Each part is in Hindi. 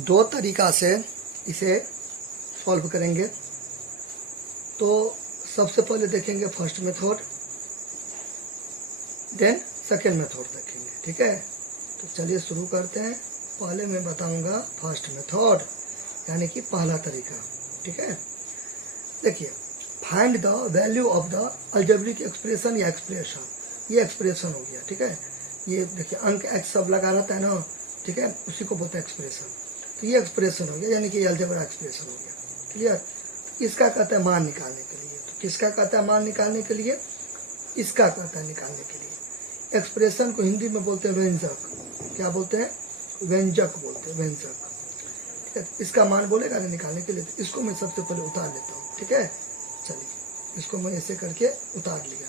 दो तरीका से इसे सॉल्व करेंगे। तो सबसे पहले देखेंगे first method, then second method देखेंगे, ठीक है। तो चलिए शुरू करते हैं। पहले मैं बताऊंगा फर्स्ट मेथड, यानी कि पहला तरीका, ठीक है। देखिए, find the value of the algebraic expression या एक्सप्रेशन, ये एक्सप्रेशन हो गया, ठीक है। ये देखिए अंक एक्स सब लगा रहता है ना, ठीक है, उसी को बोलते हैं एक्सप्रेशन। तो ये एक्सप्रेशन हो गया, यानी कि अलजेब्रा एक्सप्रेशन हो गया, क्लियर। तो इसका कहता है मान निकालने के लिए। तो किसका कहता है मान निकालने के लिए? इसका कहता है निकालने के लिए। एक्सप्रेशन को हिंदी में बोलते हैं व्यंजक। क्या बोलते हैं? व्यंजक बोलते हैं, व्यंजक, ठीक है। इसका मान बोलेगा ना निकालने के लिए। तो इसको मैं सबसे पहले उतार लेता हूँ, ठीक है। चलिए, इसको मैं ऐसे करके उतार लिया।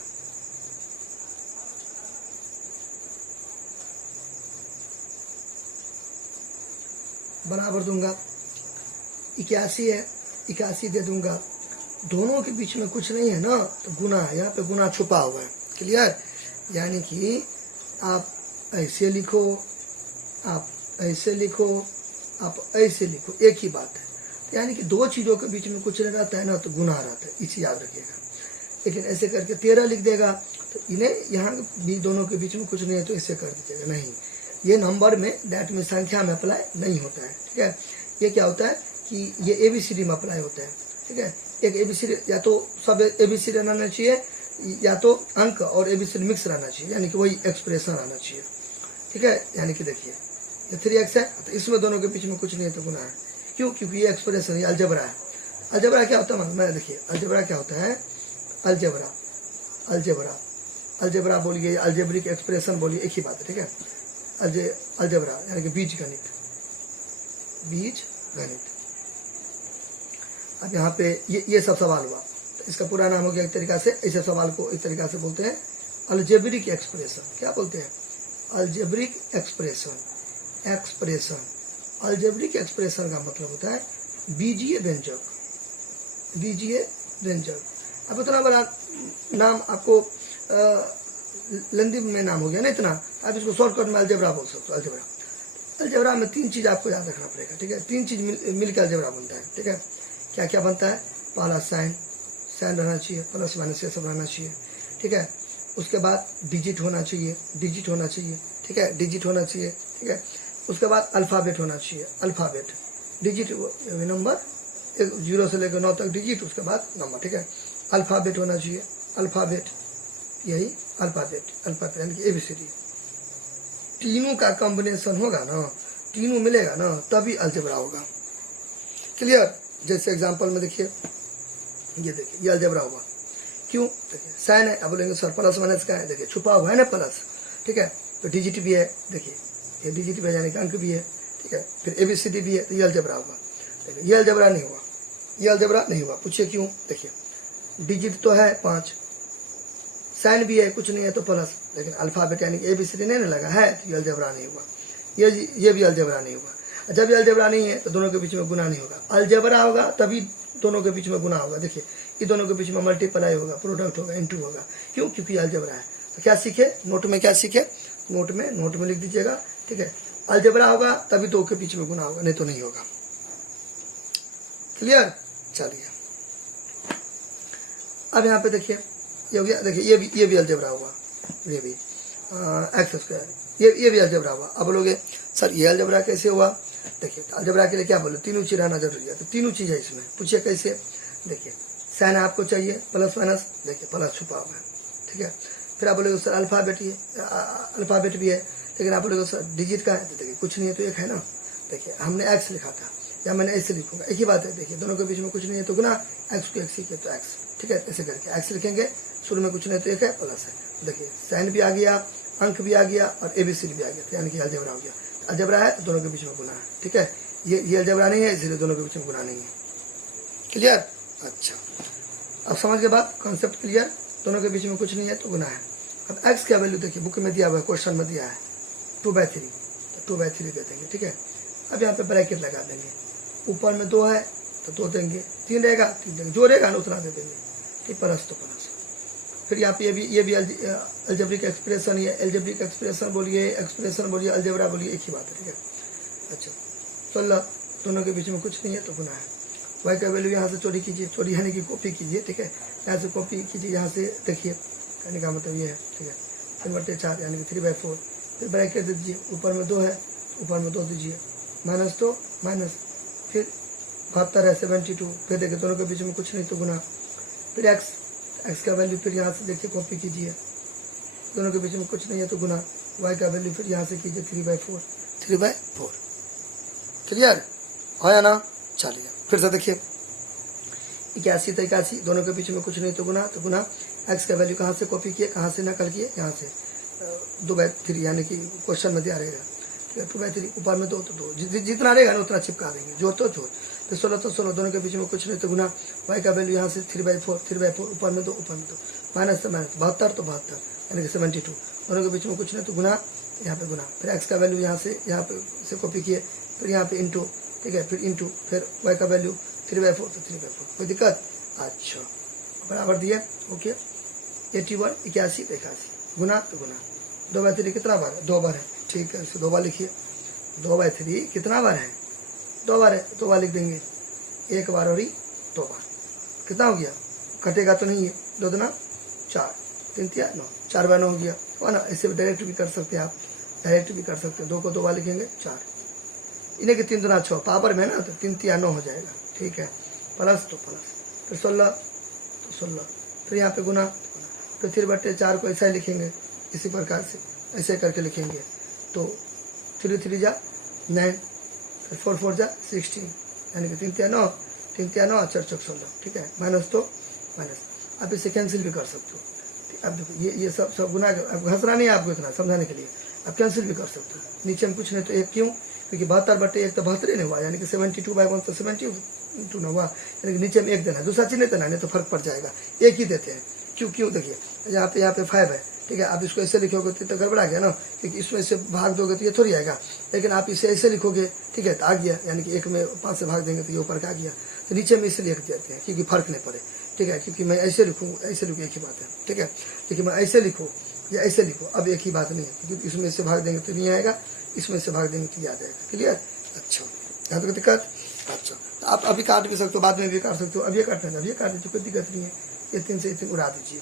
बराबर दूंगा, 81 है, 81 दे दूंगा। दोनों के बीच में कुछ नहीं है ना, तो गुना है, यहाँ पे गुना छुपा हुआ है, क्लियर। यानी कि आप ऐसे लिखो, आप ऐसे लिखो, आप ऐसे लिखो, एक ही बात है। तो यानी कि दो चीज़ों के बीच में कुछ नहीं रहता है ना, तो गुना रहता है, इसे याद रखिएगा। लेकिन ऐसे करके 13 लिख देगा, तो इन्हें यहाँ भी दोनों के बीच में कुछ नहीं है, तो इसे कर दीजिएगा। नहीं, ये नंबर में, दैट में संख्या में अप्लाई नहीं होता है, ठीक है। ये क्या होता है कि ये ABCD में अप्लाई होता है, ठीक है। एक ABCD, या तो सब ABCD रहना चाहिए, या तो अंक और ABCD मिक्स रहना चाहिए, यानी कि वही एक्सप्रेशन रहना चाहिए, ठीक है। यानी कि देखिए, ये 3x है, तो इसमें दोनों के बीच में कुछ नहीं है, तो गुना है। क्यों? क्योंकि ये एक्सप्रेशन, ये अलजेब्रा है। अलजेब्रा क्या होता है? मैं देखिए, अलजेब्रा क्या होता है? अलजेब्रा, अलजेब्रा, अलजेब्रा बोलिए, अलजेब्रिक एक्सप्रेशन बोलिए, एक ही बात है, ठीक है। अलजेब्रा यानी कि बीज गणित, बीज गणित। अब यहाँ पे ये सब सवाल हुआ, तो इसका पूरा नाम हो गया एक तरीका से, ऐसे सवाल को इस तरीका से बोलते हैं अलजेब्रिक एक्सप्रेशन। क्या बोलते हैं? Algebraic expression. Expression, algebraic expression का मतलब होता है बीजीय व्यंजक, बीजीय व्यंजक। अब इतना बड़ा नाम आपको लंदी में नाम हो गया ना इतना, आप इसको शॉर्टकट में अलजेब्रा बोल सकते हो। अलजेब्रा, अलजेब्रा में 3 चीज़ आपको याद रखना पड़ेगा, ठीक है। 3 चीज़ मिलकर अलजेब्रा बनता है, ठीक है। क्या क्या बनता है? पहला साइन, साइन रहना चाहिए, प्लस माइनस ये सब रहना चाहिए, ठीक है। उसके बाद डिजिट होना चाहिए, डिजिट होना चाहिए, ठीक है, डिजिट होना चाहिए, ठीक है। उसके बाद अल्फ़ाबेट होना चाहिए, अल्फ़ाबेट, डिजिट नंबर 0 से लेकर 9 तक डिजिट, उसके बाद नंबर, ठीक है। अल्फ़ाबेट होना चाहिए, अल्फ़ाबेट, यही अल्फ़ाबेट, अल्फ़ाबेट यानी कि ABCD। तीनों का कॉम्बिनेशन होगा ना, तीनों मिलेगा ना, तभी अलजेब्रा होगा, क्लियर। जैसे एग्जांपल में देखिए, ये देखिए, ये अलजेब्रा होगा। क्यों? देखिए साइन है, अब बोलेंगे सर प्लस माइनस का है, देखिए छुपा हुआ है ना प्लस, ठीक है। तो डिजिट भी है, देखिए ये डिजिट भी यानी कि अंक भी है, ठीक है। फिर ABCD भी है, तो ये अलजेब्रा होगा। देखिए ये अलजेब्रा नहीं हुआ, ये अलजेब्रा नहीं हुआ। पूछिए क्यों? देखिए डिजिट तो है 5, साइन भी है, कुछ नहीं है तो प्लस, लेकिन अल्फ़ाबेट यानी कि ABCD नहीं ना लगा है, तो ये अलजेब्रा नहीं हुआ। ये भी अलजेब्रा नहीं हुआ। जब ये अलजेब्रा नहीं है तो दोनों के बीच में गुना नहीं होगा। अलजेब्रा होगा तभी दोनों के बीच में गुना होगा। देखिए ये दोनों के बीच में मल्टीप्लाई होगा, प्रोडक्ट होगा, इनटू होगा। क्यों? क्योंकि अलजेब्रा है। तो क्या सीखे नोट में? क्या सीखे नोट में लिख दीजिएगा, ठीक है। अलजेब्रा होगा तभी दो के बीच में गुना होगा, नहीं तो नहीं होगा, क्लियर। चलिए अब यहाँ पे देखिए, ये हो गया। देखिए ये भी अलजेब्रा हुआ, ये भी एक्स स्क्वायर, ये भी अलजेब्रा हुआ। अब बोलोगे सर ये अलजेब्रा कैसे हुआ? देखिए अलजेब्रा के लिए क्या बोले, तीनों चीज रहना जरूरी है। तो तीनों चीज है इसमें। पूछिए कैसे? देखिए साइन आपको चाहिए, प्लस माइनस, देखिए प्लस छुपा हुआ है, ठीक है। फिर आप बोलोगे सर अल्फ़ाबेट, ये अल्फ़ाबेट भी है, लेकिन आप बोलोगे सर डिजिट का है, तो देखिए कुछ नहीं है तो एक है ना। देखिए हमने एक्स लिखा था, या मैंने ऐसे लिखूंगा, एक ही बात है। देखिए दोनों के बीच में कुछ नहीं है तो गुना, एक्स को एक्स ही तो एक्स, ठीक है। ऐसे करके एक्स लिखेंगे, शुरू में कुछ नहीं तो एक है, प्लस है। देखिए साइन भी आ गया, अंक भी आ गया, और ABCD भी आ गया, यानी कि अलजेब्रा हो गया। अलजेब्रा है तो दोनों के बीच में गुना है, ठीक है। ये अलजेब्रा नहीं है, इसलिए दोनों के बीच में गुना नहीं है, क्लियर। अच्छा, अब समझ के बाद कॉन्सेप्ट क्लियर। दोनों के बीच में कुछ नहीं है तो गुना है। अब एक्स का वैल्यू देखिए बुक में दिया हुआ है, क्वेश्चन में दिया है 2/3, तो 2/3 दे देंगे, ठीक है। अब यहाँ पे ब्रैकेट लगा देंगे, ऊपर में 2 है तो 2 देंगे, 3 रहेगा 3 देंगे, जो रहेगा ना उतना दे देंगे, ठीक। प्लस तो प्लस। फिर यहाँ पे ये भी अलजेब्रिक एक्सप्रेशन, ये अलजेब्रिक एक्सप्रेशन बोलिए, एक्सप्रेशन बोलिए, अलजेब्रा बोलिए, एक ही बात है, ठीक है। अच्छा 16, दोनों के बीच में कुछ नहीं है तो गुना है। वाई का वैल्यू यहाँ से चोरी कीजिए, चोरी यानी कि कॉपी कीजिए, ठीक है, यहाँ से कॉपी कीजिए, यहाँ से देखिए, कहने का मतलब ये है, ठीक है, 3/4 यानी कि 3/4, फिर ब्रैकेट दे दीजिए, ऊपर में 2 है, ऊपर में 2 दीजिए, माइनस तो माइनस, फिर 72 है 72, फिर देखिए दोनों के बीच में कुछ नहीं तो गुना, फिर एक्स का वैल्यू फिर यहाँ से देखिए कॉपी कीजिए, दोनों के बीच में कुछ नहीं है तो गुना, वाई का वैल्यू फिर यहाँ से कीजिए 3/4, क्लियर है ना। चलिए फिर से देखिए 81 तो 81, दोनों के बीच में कुछ नहीं तो गुना, एक्स का वैल्यू कहाँ से कॉपी किए, कहाँ से नकल किए, यहाँ से 2/3 यानी कि क्वेश्चन में दिया रहेगा, ठीक है, 2/3, ऊपर में 2 तो 2, जितना रहेगा ना उतना चिपका देंगे, जोड़ तो जोड़, फिर 16 तो 16, दोनों के बीच में कुछ नहीं तो गुना, वाई का वैल्यू यहाँ से 3/4, ऊपर में 2, माइनस तो माइनस, 72 तो 72 यानी कि 72, दोनों के बीच में कुछ नहीं तो गुना, यहाँ पे गुना, फिर एक्स का वैल्यू यहाँ पे से कॉपी किए, फिर यहाँ पे इंटू, ठीक है, फिर इंटू, फिर वाई का वैल्यू 3/4 तो 3/4, कोई दिक्कत, अच्छा बराबर दिया, ओके, 81, 81 तो 81, गुना तो गुना, 2/3 कितना बार है, 2 बार है, ठीक है, इसे 2 बार लिखिए, 2/3 कितना बार है, 2 बार है, 2 बार लिख देंगे, 1 बार और 2 बार, कितना हो गया, कटेगा तो नहीं है, 2 दूना 4, 3 तिया 9, 4/9 हो गया, है ना। ऐसे डायरेक्ट भी कर सकते हैं आप, डायरेक्ट भी कर सकते हैं, 2 को 2 बार लिखेंगे 4, इन्हें कि 3 दूना 6, पावर में ना तो 3 तिया 9 हो जाएगा, ठीक है, प्लस तो प्लस, फिर 16 तो 16, फिर यहाँ पे गुना, तो 3/4 को ऐसा ही लिखेंगे, इसी प्रकार से ऐसे करके लिखेंगे, तो 3 3 जा 9, फिर 4 4 जा 16, यानी कि 3 तिया 9, 3 तिया 9, 4 चौक 16, ठीक है, माइनस तो माइनस, आप इसे कैंसिल भी कर सकते हो, अब देखो ये सब गुना, अब घसना नहीं है आपको इतना समझाने के लिए, आप कैंसिल भी कर सकते हो, नीचे में कुछ नहीं तो 1, क्यों, क्योंकि 72/1 तो 72 नहीं हुआ, यानी कि 72/1 तो 72 ना हुआ, यानी कि नीचे में 1 देना है, दूसरा चीज नहीं देना, नहीं तो फर्क पड़ जाएगा, 1 ही देते हैं, क्यों देखिए यहाँ पे 5 है, ठीक है, आप इसको ऐसे लिखोगे तो गड़बड़ा गया ना, क्योंकि इसमें से भाग दोगे तो ये थोड़ी आएगा, लेकिन आप इसे ऐसे लिखोगे, ठीक है, तो आ गया, यानी कि 1 में 5 से भाग देंगे तो ये ऊपर का आ गया, तो नीचे में इसे लिख देते हैं क्योंकि फर्क नहीं पड़े, ठीक है, क्योंकि मैं ऐसे लिखूँ एक ही बात है, ठीक है, लेकिन मैं ऐसे लिखूँ या ऐसे लिखो, अब एक ही बात नहीं है, क्योंकि इसमें से भाग देंगे तो नहीं आएगा, इसमें से भाग देंगे तो ये आ जाएगा, क्लियर, अच्छा, यहाँ तक दिक्कत, अच्छा, तो आप अभी काट भी सकते हो, बाद में भी काट सकते हो, अब ये काटना है, अब ये काट दीजिए, कोई दिक्कत नहीं है, ये 3 से 3 उड़ा दीजिए,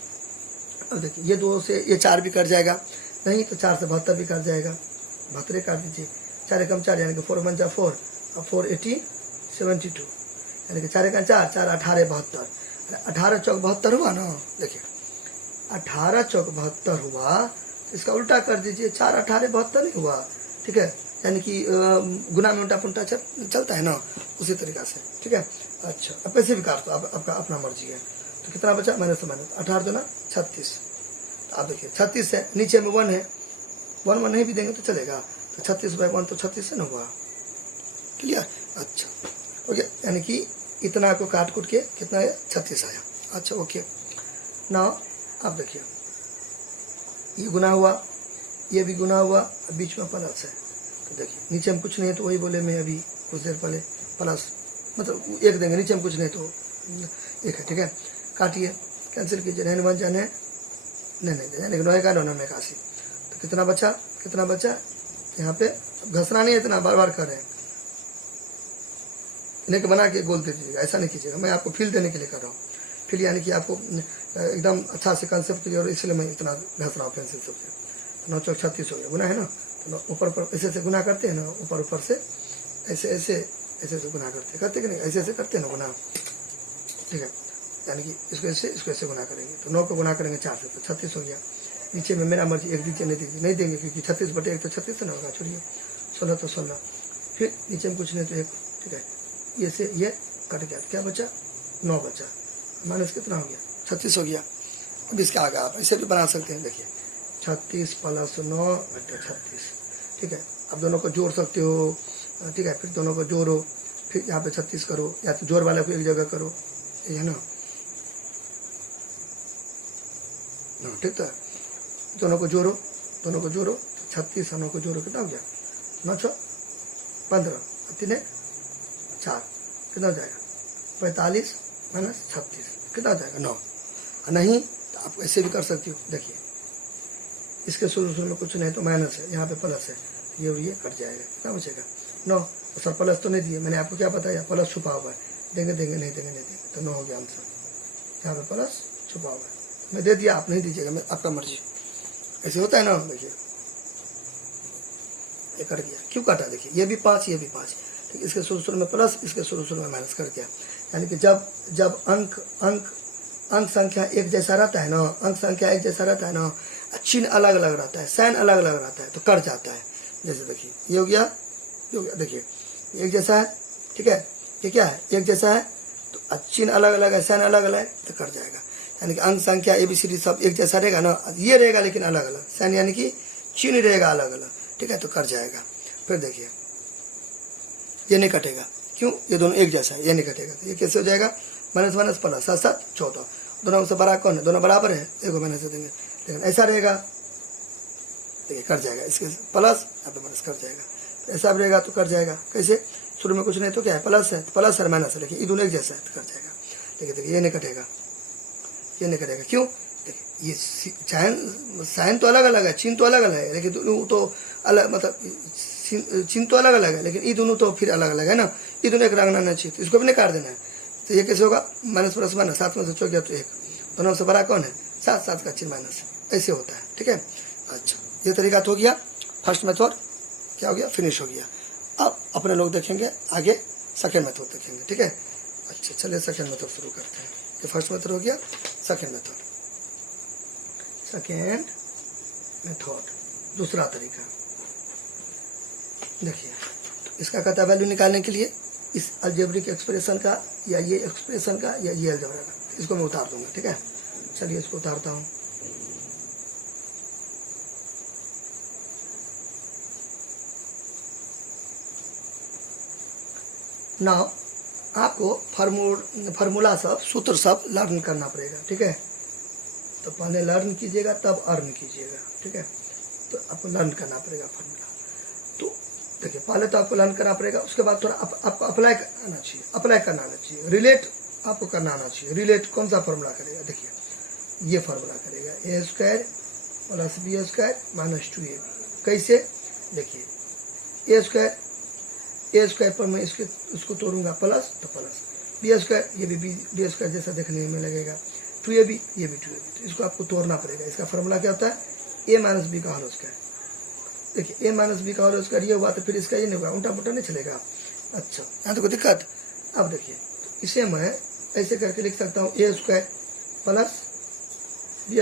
अब देखिए ये 2 से ये 4 भी कट जाएगा, नहीं तो 4 से 72 भी कट जाएगा, 72 काट दीजिए, 4 एकम 4 यानी कि 4 1 जा 4, अब 4 80 72, यानी कि 4 एकम 4, 4 18 72, 18 चौक 72 हुआ ना, देखिए 18 चौक 72 हुआ, इसका उल्टा कर दीजिए, 4 18 72 नहीं हुआ, ठीक है, यानी कि गुना में उल्टा पुल्टा चलता है ना, उसी तरीका से, ठीक है, अच्छा, अब पैसे भी काट दो, आपका अपना मर्जी है, तो कितना बचा, माइनस 18 दो ना 36, तो आप देखिए 36 है, नीचे में 1 है, 1 नहीं भी देंगे तो चलेगा, तो 36/1 तो 36 से ना हुआ, क्लियर, अच्छा, ओके, यानी कि इतना को काट कूट के कितना है 36 आया, अच्छा, ओके, ना आप देखिए ये गुना हुआ, ये भी गुना हुआ, बीच में प्लस है, तो देखिए नीचे में कुछ नहीं है तो वही बोले मैं अभी कुछ देर पहले, प्लस मतलब 1 देंगे, नीचे में कुछ नहीं तो 1 है, ठीक है, काटिए, कैंसिल कीजिए, 9 1 जाने नहीं, यानी कि 9 का 9 81, तो कितना बचा, यहाँ पे घसना नहीं है, इतना बार बार कर रहे हैं, इन्हें के बना के गोल दे दीजिएगा, ऐसा नहीं कीजिएगा, मैं आपको फील देने के लिए कर रहा हूँ, फील यानी कि आपको एकदम अच्छा से कंसेप्ट क्लियर हो, इसलिए मैं इतना घस रहा हूँ पेंसिल सबसे, 9 चौक 36 हो गया, गुना है ना, तो ऊपर ऐसे गुना करते हैं ना, ऊपर से ऐसे गुना करते कि नहीं, ऐसे करते हैं ना गुना, ठीक है, यानी कि इसको ऐसे गुना करेंगे, तो 9 को गुना करेंगे 4 से तो 36 हो गया, नीचे में मेरा मर्जी 1 दीजिए, नहीं देंगे क्योंकि 36/1 तो 36 ना होगा, छोड़िए, 16 तो 16, फिर नीचे में कुछ नहीं तो 1, ठीक है, ये से ये कट गया, क्या बचा, 9 बचा, माइनस कितना हो गया, 36 हो गया, अब इसका आगे आप ऐसे भी बना सकते हैं, देखिए 36 + 9 = 36, ठीक है, आप दोनों को जोड़ सकते हो, ठीक है, फिर दोनों को जोड़ो, फिर यहाँ पे 36 करो, या तो जोड़ वाले को एक जगह करो, ये है ना, ठीक है, दोनों को जोड़ो, 36 दोनों को जोड़ो, कितना हो गया, 9 6 15, 3 4, कितना हो जाएगा, 45 - 36, कितना हो जाएगा, 9, नहीं तो आप ऐसे भी कर सकती हो, देखिए इसके शुरू में कुछ नहीं तो माइनस है, यहाँ पे प्लस है, ये और ये कट जाएगा, कितना बचेगा, 9। सर प्लस तो नहीं दिए, मैंने आपको क्या बताया, प्लस छुपा हुआ है, देंगे देंगे नहीं देंगे नहीं देंगे, तो 9 हो गया आंसर। यहाँ पे प्लस छुपा हुआ है, मैं दे दिया, आप नहीं दीजिएगा, मैं आपका मर्जी। ऐसे होता है ना, देखिए ये कर दिया, क्यों काटा, देखिए ये भी 5 ये भी 5, ठीक, इसके शुरू में प्लस, इसके शुरू में माइनस कर दिया। यानी कि जब अंक संख्या एक जैसा रहता है ना, अंक संख्या एक जैसा रहता है ना, चिन्ह अलग अलग रहता है, साइन अलग अलग रहता है, तो कट जाता है। जैसे देखिए ये हो गया, देखिए एक जैसा है, ठीक है, ये क्या है, एक जैसा है, तो चिन्ह अलग अलग है, साइन अलग अलग है, तो कट जाएगा। यानी कि अंक संख्या ABCD सब एक जैसा रहेगा ना, ये रहेगा लेकिन अलग अलग, साइन यानी कि चिन्ह रहेगा अलग अलग, ठीक है, तो कट जाएगा। फिर देखिए ये नहीं कटेगा, क्यों, ये दोनों एक जैसा है, ये नहीं कटेगा, तो ये कैसे हो जाएगा, माइनस माइनस प्लस, 7 7 14, दोनों से बड़ा कौन है, दोनों बराबर है, एक माइनस से देंगे, लेकिन ऐसा रहेगा, देखिए कट जाएगा, इसके प्लस यहाँ पे माइनस कट जाएगा, ऐसा भी रहेगा तो कट जाएगा। कैसे, शुरू में कुछ नहीं तो क्या है, प्लस है, प्लस है माइनस है, लेकिन ये दोनों एक जैसा है, तो कट जाएगा। देखिए ये नहीं कटेगा, ये नहीं कटेगा, क्यों, देखिए ये साइन तो अलग अलग है, चिन्ह तो अलग अलग है, लेकिन दोनों तो अलग, मतलब चिन्ह तो अलग अलग है, लेकिन ये दोनों तो फिर अलग अलग है ना, ये दोनों एक रंग ना चाहिए, तो इसको भी नहीं काट देना है। तो ये कैसे होगा, माइनस प्लस माइनस, 7 में से 4 गया तो 1, दोनों से बड़ा कौन है, 7 7 का चिन्ह माइनस, ऐसे होता है, ठीक है। अच्छा, ये तरीका तो हो गया, फर्स्ट मेथड क्या हो गया, फिनिश हो गया। अब अपने लोग देखेंगे आगे सेकेंड मेथड देखेंगे, ठीक है। अच्छा चलिए सेकेंड मेथड शुरू करते हैं। ये फर्स्ट मेथड हो गया, सेकेंड मेथड दूसरा तरीका। देखिए इसका कहता है वैल्यू निकालने के लिए इस अलजेब्रिक एक्सप्रेशन का, या ये एक्सप्रेशन का, या ये अलजेब्रा का, इसको मैं उतार दूंगा, ठीक है। चलिए इसको उतारता हूँ। नाउ आपको फार्मूला सब, सूत्र सब लर्न करना पड़ेगा, ठीक है। तो पहले लर्न कीजिएगा तब अर्न कीजिएगा, ठीक है। तो आपको लर्न करना पड़ेगा फार्मूला। तो देखिए पहले तो आपको लर्न करना पड़ेगा, उसके बाद थोड़ा आपको अप्लाई करना चाहिए, अप्लाई करना आना चाहिए, रिलेट आपको करना आना चाहिए। रिलेट कौन सा फार्मूला करेगा, देखिए ये फार्मूला करेगा, a² + b² - 2ab। कैसे, देखिए a² पर मैं इसको तोड़ूंगा प्लस, तो प्लस, b², ये भी b² जैसा देखने में लगेगा, 2ab, ये भी 2ab, तो इसको आपको तोड़ना पड़ेगा। इसका फार्मूला क्या होता है, a - b का होल स्क्वायर। देखिए a - b का होल स्क्वायर ये हुआ, तो फिर इसका ये नहीं हुआ, उल्टा पुल्टा नहीं चलेगा। अच्छा यहाँ तो कोई दिक्कत। अब देखिए इसे मैं ऐसे करके लिख सकता हूँ, a² + b² -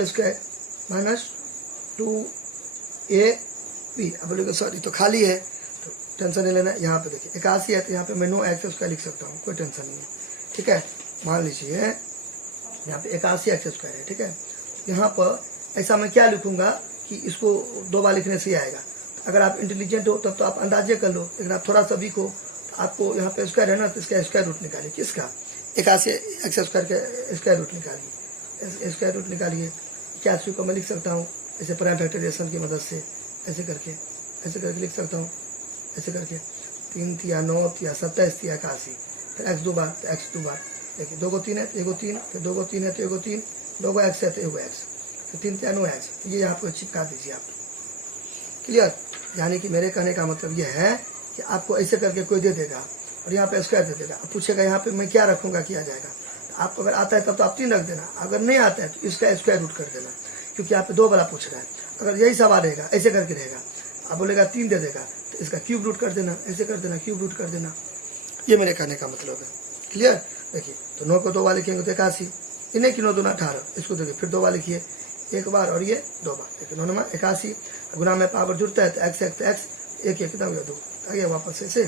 2ab। अब बोलेगा सॉरी तो खाली है, तो टेंशन नहीं लेना। यहाँ पे देखिए 81 है, तो यहाँ पे मैं 9x² लिख सकता हूँ, कोई टेंशन नहीं है, ठीक है। मान लीजिए यहाँ पे 81x² है, ठीक है। यहाँ पर ऐसा मैं क्या लिखूंगा कि इसको 2 बार लिखने से ही आएगा। अगर आप इंटेलिजेंट हो तब तो आप अंदाजे कर लो, लेकिन आप थोड़ा सा वीक हो तो आपको यहाँ पे स्क्वायर है ना, तो इसका स्क्वायर रूट निकालिए। किसका, 81x² का स्क्वायर रूट निकालिए, स्क्वायर रूट निकालिए। 81 को मैं लिख सकता हूँ ऐसे प्राइम फैक्टराइजेशन की मदद से, ऐसे करके लिख सकता हूँ, ऐसे करके 3 × 9 × 27 × 81, फिर x 2 बार, तो x 2 बार। देखिए 2 को 3 है तो 1 को 3, फिर 2 को 3 है तो 1 को 3, 2 को x है तो 1 को x, तो 3 × 9x। ये यहाँ पर चिपका दीजिए आप, क्लियर। यानी कि मेरे कहने का मतलब ये है कि आपको ऐसे करके कोई दे देगा और यहाँ पे स्क्वायर दे देगा, अब पूछेगा यहाँ पे मैं क्या रखूंगा, किया जाएगा। तो आपको अगर आता है तब तो आप 3 रख देना, अगर नहीं आता है तो इसका स्क्वायर रूट कर देना, क्योंकि यहाँ पे 2 वाला पूछ रहा है। अगर यही सवाल रहेगा ऐसे करके रहेगा, आप बोलेगा 3 दे देगा, तो इसका क्यूब रूट कर देना, ऐसे कर देना, क्यूब रूट कर देना। ये मेरे कहने का मतलब है, क्लियर। देखिए तो 9 को 2 बार लिखेंगे तो 81, इन्हें कि 9 दूना 18, इसको देखिए फिर 2 बार लिखिए, 1 बार और ये 2 बार। देखिए 9 में 81, गुना में पावर जुड़ता है तो x 1 1 कितना हो गया 2, आ गया वापस से,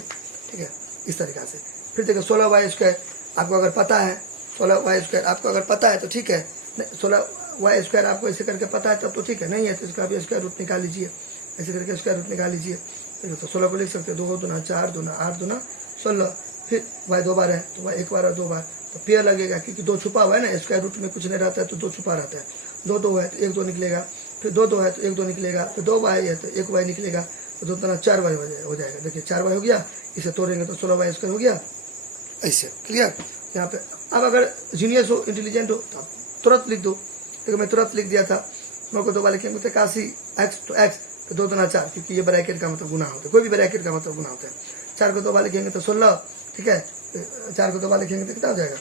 ठीक है। इस तरीका से फिर देखिए 16y² आपको अगर पता है, 16y² आपको अगर पता है तो ठीक है, 16y² आपको ऐसे करके पता है तब तो ठीक है, नहीं है तो इसका भी स्क्वायर रूट निकाल लीजिए, ऐसे करके स्क्वायर रूट निकाल लीजिए। तो 16 को लिख सकते हैं 2 दूना 4, 2 8 दूना 16, फिर y 2 बार है तो y 1 बार और 2 बार, तो पेयर लगेगा क्योंकि 2 छुपा हुआ है ना, स्क्वायर रूट में कुछ नहीं रहता है तो 2 छुपा रहता है। 2 2 है तो 1 2 निकलेगा, फिर 2 2 है तो 1 2 निकलेगा, फिर 2 y है तो 1 y निकलेगा, तो 2 दूना 4 y हो जाएगा। देखिए 4 y हो गया, इसे तोड़ेंगे तो 16y² हो गया, ऐसे, क्लियर। यहाँ पे अब अगर जीनियस हो, इंटेलिजेंट हो तो आप तुरंत लिख दो, देखो मैं तुरंत लिख दिया था। 9 को 2 बार लिखेंगे तो 81 x, तो x, तो 2 दूना 4, क्योंकि ये ब्रैकेट का मतलब गुना होता है, कोई भी ब्रैकेट का मतलब गुना होता है। 4 को 2 बार लिखेंगे तो 16, ठीक है। 4 को 2 बार लिखेंगे तो कितना हो जाएगा,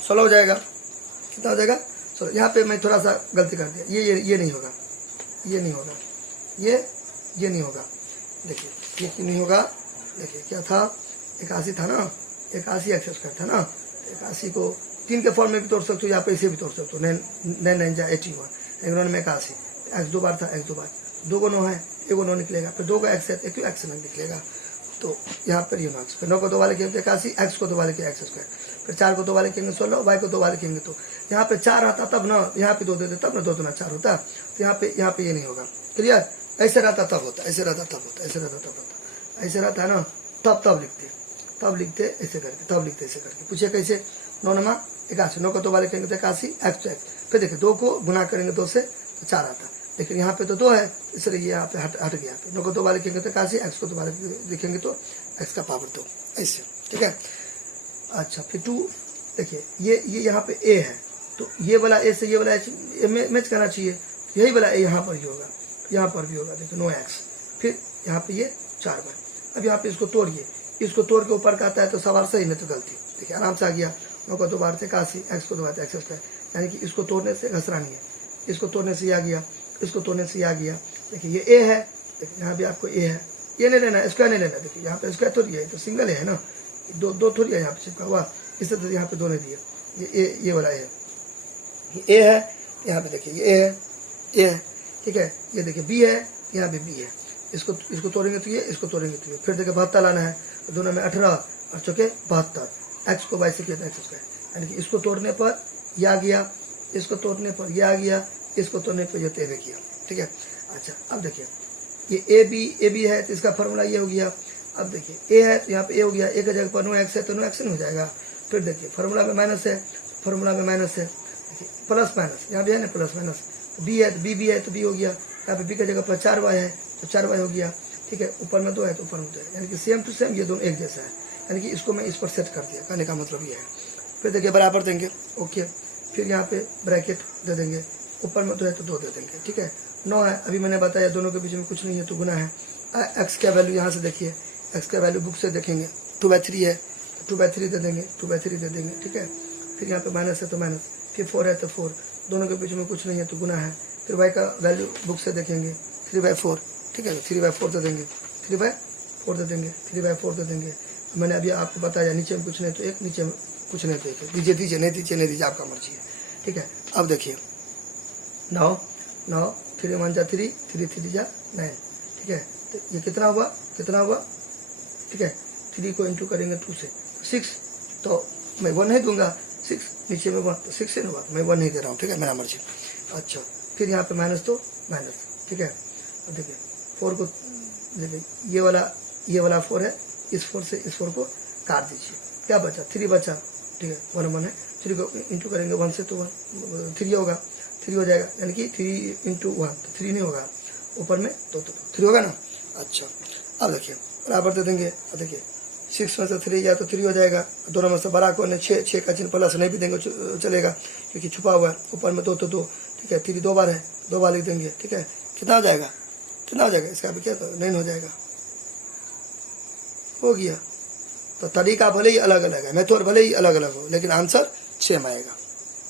16 हो जाएगा। कितना हो जाएगा, 16। यहाँ पे मैं थोड़ा सा गलती कर दिया, ये नहीं होगा, ये नहीं होगा, ये नहीं होगा। देखिए ये क्यों नहीं होगा, देखिए क्या था, 81 था ना, 81 एक्स स्क्वायर था ना, 81 को 3 के फॉर्म में भी तोड़ सकते हो, या पे इसे भी तोड़ सकते हो, 9 9 जा 81, 1 में 81, एक्स 2 बार था, एक्स 2 बार, 2 को 9 है, 1 को 9 निकलेगा, फिर 2 का एक्स है, 1 एक्स निकलेगा। तो यहाँ पर ये मार्क्स, फिर 9 को 2 वाले लिखेंगे 81, एक्स को 2 वाले लिखेंगे एक्स स्क्वायर, फिर 4 को 2 वाले लिखेंगे 16, वाई को 2 वाले लिखेंगे तो यहाँ पे 4 आता तब ना, यहाँ पे 2 देते तब ना, 2 2 4 होता, तो यहाँ पे ये नहीं होगा। क्लियर, ऐसे रहता तब होता, ऐसे रहता तब होता, ऐसे रहता तब होता, ऐसे रहता है ना, तब लिखते ऐसे करके, तब लिखते ऐसे करके। पूछे कैसे, 9 नमा 81, 9 को 2 वाले लिखेंगे तो 81, एक्स तो एक्स, फिर देखिए 2 को गुना करेंगे 2 से तो 4 आता, लेकिन यहाँ पे तो 2 है, इसलिए ये यहाँ पे हट गया। 9 को 2 वाले लिखेंगे तो 81, एक्स को 2 वाले लिखेंगे तो एक्स का पावर 2, ऐसे, ठीक है। अच्छा फिर 2, देखिए ये यहाँ पे ए है, तो ये वाला ए से ये वाला मैच करना चाहिए, यही वाला ए यहाँ पर ही होगा, यहाँ पर भी होगा। देखिए 9 एक्स, फिर यहाँ पे ये 4 बार। अब यहाँ पे इसको तोड़िए, इसको तोड़ के ऊपर का आता है तो सवाल सही, नहीं तो गलती। देखिए आराम से आ गया, 9 को 2 बार से 81, एक्स को 2 बार एक्स स्क्वायर, यानी कि इसको तोड़ने से घसरा नहीं है, इसको तोड़ने से आ गया, इसको तोड़ने से आ गया। देखिए ये ए है, देखिए यहाँ भी आपको ए है, ये नहीं लेना, स्क्वायर नहीं लेना। देखिए यहाँ पे स्क्वायर थोड़ी है, तो सिंगल है ना, दो थोड़ी है यहाँ पे चिपका हुआ, इस तरह से यहाँ पे 2 नहीं दिए, ये वाला है, ये ए है, यहाँ पे देखिए ये ए है, ठीक है। ये देखिए बी है, यहाँ पे बी है, इसको तोड़ेंगे तो ये, इसको तोड़ेंगे तो ये, फिर देखिए 72 लाना है, तो दोनों में 18 और चौके 72, एक्स को वाई से किया था एक्स स्क्वायर, यानी कि इसको तोड़ने पर ये आ गया, इसको तोड़ने पर ये आ गया, इसको तोड़ने पर ये तेरे किया, ठीक है। अच्छा अब देखिए ये ए बी है, तो इसका फॉर्मूला ये हो गया। अब देखिए ए है तो यहाँ पे ए हो गया, ए की जगह पर 9 एक्स है तो 9 एक्स नहीं हो जाएगा। फिर देखिए फॉर्मूला में माइनस है, फॉर्मूला में माइनस है, देखिए प्लस माइनस, यहाँ भी है ना प्लस माइनस, बी है तो बी है तो बी हो गया, यहाँ पे बी की जगह पर 4 वाई है तो 4 वाई हो गया, ठीक है। ऊपर में 2 है तो ऊपर में 2 है, यानी कि सेम टू सेम ये दोनों एक जैसा है, यानी कि इसको मैं इस पर सेट कर दिया, कहने का मतलब ये है। फिर देखिए बराबर देंगे, ओके, फिर यहाँ पे ब्रैकेट दे देंगे, ऊपर में 2 है तो 2 दे देंगे, ठीक है। 9 है, अभी मैंने बताया दोनों के बीच में कुछ नहीं है तो गुना है। एक्स का वैल्यू यहाँ से देखिए, एक्स का वैल्यू बुक से देखेंगे 2/3 है, 2/3 दे देंगे, 2/3 दे देंगे, ठीक है। फिर यहाँ पे माइनस है तो माइनस, फिर 4 है तो 4, दोनों के बीच में कुछ नहीं है तो गुना है। फिर वाई का वैल्यू बुक से देखेंगे 3/4, ठीक है, 3/4 दे देंगे, 3/4 दे देंगे, 3/4 दे देंगे। मैंने अभी आपको बताया नीचे में कुछ नहीं तो 1, नीचे में कुछ नहीं तो 1, दीजिए नहीं दीजिए आपका मर्जी है, ठीक है। अब देखिए 9 3 1 जा 3, 3 3 जा 9, ठीक है। तो ये कितना हुआ, ठीक है। 3 को इंटू करेंगे 2 से 6, तो मैं 1 नहीं दूंगा, 6 नीचे में 1 तो 6 से नहीं, मैं 1 नहीं दे रहा हूँ, ठीक है, मेरा मर्जी। अच्छा फिर यहाँ पे माइनस तो माइनस, ठीक है। अब देखिए 4 को देखिए ये वाला 4 है, इस 4 से इस 4 को काट दीजिए, क्या बचा 3 बचा, ठीक है। 1 1 है, 3 को इंटू करेंगे 1 से तो 1 3 होगा, 3 हो जाएगा, यानी कि 3 × 1 तो 3 नहीं होगा, ऊपर में 2 तो 3 होगा ना। अच्छा अब देखिए बराबर दे देंगे, अब देखिए 6 में से 3 जाए तो 3 हो जाएगा, दोनों में से बड़ा को 6 का चिन्ह प्लस नहीं भी देंगे चलेगा क्योंकि छुपा हुआ है, ऊपर में 2 तो 2, ठीक है। 3 2 बार है, 2 बार लिख देंगे, ठीक है। कितना हो जाएगा, इसका भी क्या तो 9 हो जाएगा, हो गया। तो तरीका भले ही अलग अलग है, मेथड भले ही अलग अलग हो, लेकिन आंसर सेम आएगा।